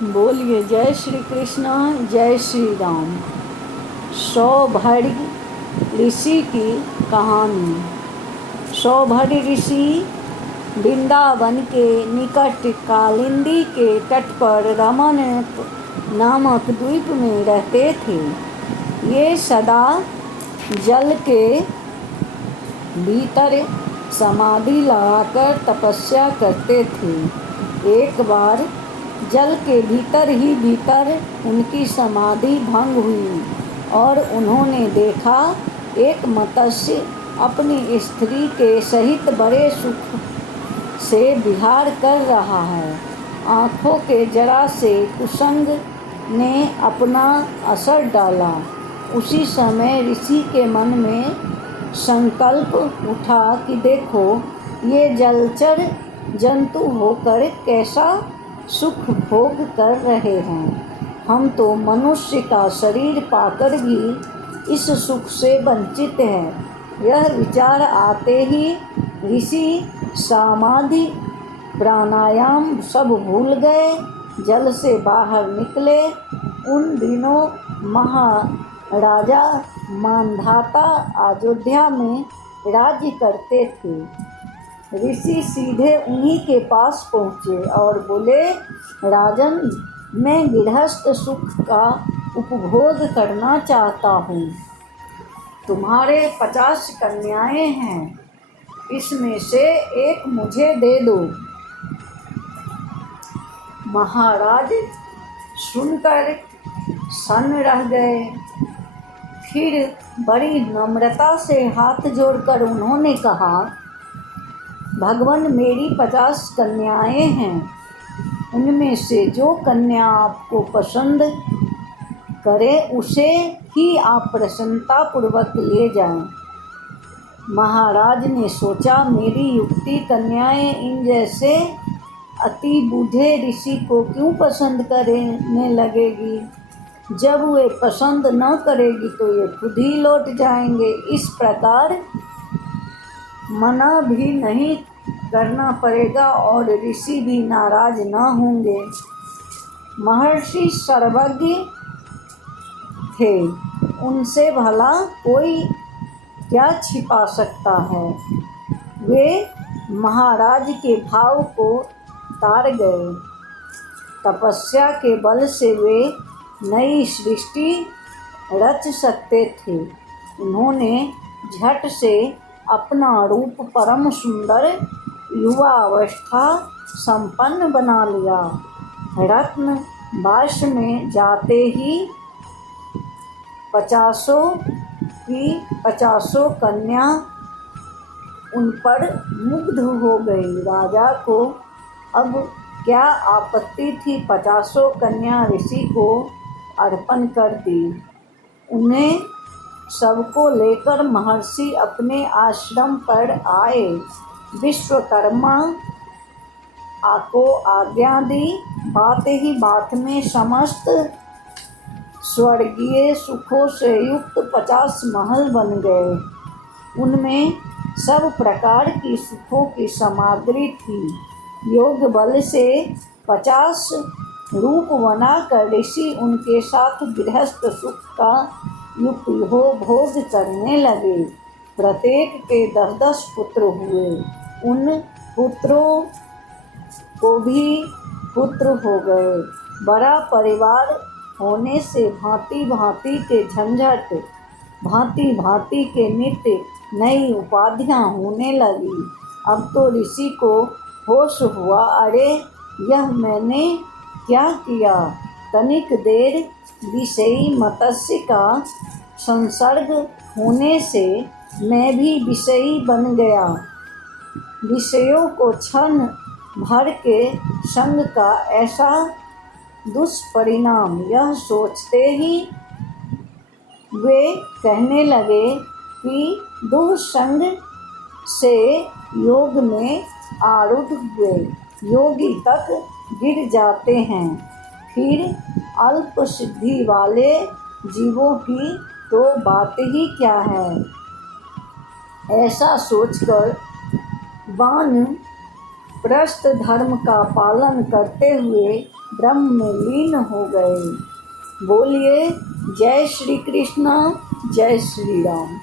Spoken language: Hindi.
बोलिए जय श्री कृष्ण, जय श्री राम। सौभरी ऋषि की कहानी। सौभरी ऋषि वृंदावन के निकट कालिंदी के तट पर रमन नामक द्वीप में रहते थे। ये सदा जल के भीतर समाधि लगाकर तपस्या करते थे। एक बार जल के भीतर ही भीतर उनकी समाधि भंग हुई और उन्होंने देखा एक मत्स्य अपनी स्त्री के सहित बड़े सुख से विहार कर रहा है। आँखों के जरा से कुसंग ने अपना असर डाला। उसी समय ऋषि के मन में संकल्प उठा कि देखो, ये जलचर जंतु होकर कैसा सुख भोग कर रहे हैं। हम तो मनुष्य का शरीर पाकर भी इस सुख से वंचित हैं। यह विचार आते ही ऋषि समाधि प्राणायाम सब भूल गए, जल से बाहर निकले। उन दिनों महाराजा मांधाता अयोध्या में राज्य करते थे। ऋषि सीधे उन्हीं के पास पहुँचे और बोले, राजन, मैं गृहस्थ सुख का उपभोग करना चाहता हूँ। तुम्हारे 50 कन्याएं हैं, इसमें से एक मुझे दे दो। महाराज सुनकर सन्न रह गए। फिर बड़ी नम्रता से हाथ जोड़कर उन्होंने कहा, भगवान, मेरी 50 कन्याएं हैं, उनमें से जो कन्या आपको पसंद करे उसे ही आप प्रसन्नतापूर्वक ले जाएं। महाराज ने सोचा, मेरी युक्ति कन्याएं इन जैसे अति बूढ़े ऋषि को क्यों पसंद करने लगेगी। जब वे पसंद न करेगी तो ये खुद ही लौट जाएंगे। इस प्रकार मना भी नहीं करना पड़ेगा और ऋषि भी नाराज न होंगे। महर्षि सर्वज्ञ थे, उनसे भला कोई क्या छिपा सकता है। वे महाराज के भाव को तार गए। तपस्या के बल से वे नई सृष्टि रच सकते थे। उन्होंने झट से अपना रूप परम सुंदर युवा अवस्था संपन्न बना लिया। रत्न वास में जाते ही 50 की 50 कन्या उन पर मुग्ध हो गई। राजा को अब क्या आपत्ति थी, 50 कन्या ऋषि को अर्पण कर दी। उन्हें सबको लेकर महर्षि अपने आश्रम पर आए। विश्वकर्मा को आज्ञा दी। बात ही बात में समस्त स्वर्गीय सुखों से युक्त 50 महल बन गए। उनमें सब प्रकार की सुखों की सामग्री थी। योग बल से 50 रूप बनाकर ऋषि उनके साथ गृहस्थ सुख का उपभोग करने लगे। प्रत्येक के 10-10 पुत्र हुए। उन पुत्रों को भी पुत्र हो गए। बड़ा परिवार होने से भांति भांति के झंझट, भांति भांति के नित्य नई उपाधियां होने लगी। अब तो ऋषि को होश हुआ, अरे यह मैंने क्या किया। तनिक देर विषयी मत्स्य का संसर्ग होने से मैं भी विषयी बन गया। विषयों को क्षण भर के संग का ऐसा दुष्परिणाम, यह सोचते ही वे कहने लगे कि दुःसंग से योग में आरूढ़ हुए योगी तक गिर जाते हैं। फिर अल्प सिद्धि वाले जीवों की तो बात ही क्या है। ऐसा सोचकर वानप्रस्थ धर्म का पालन करते हुए ब्रह्म में लीन हो गए। बोलिए जय श्री कृष्ण, जय श्री राम।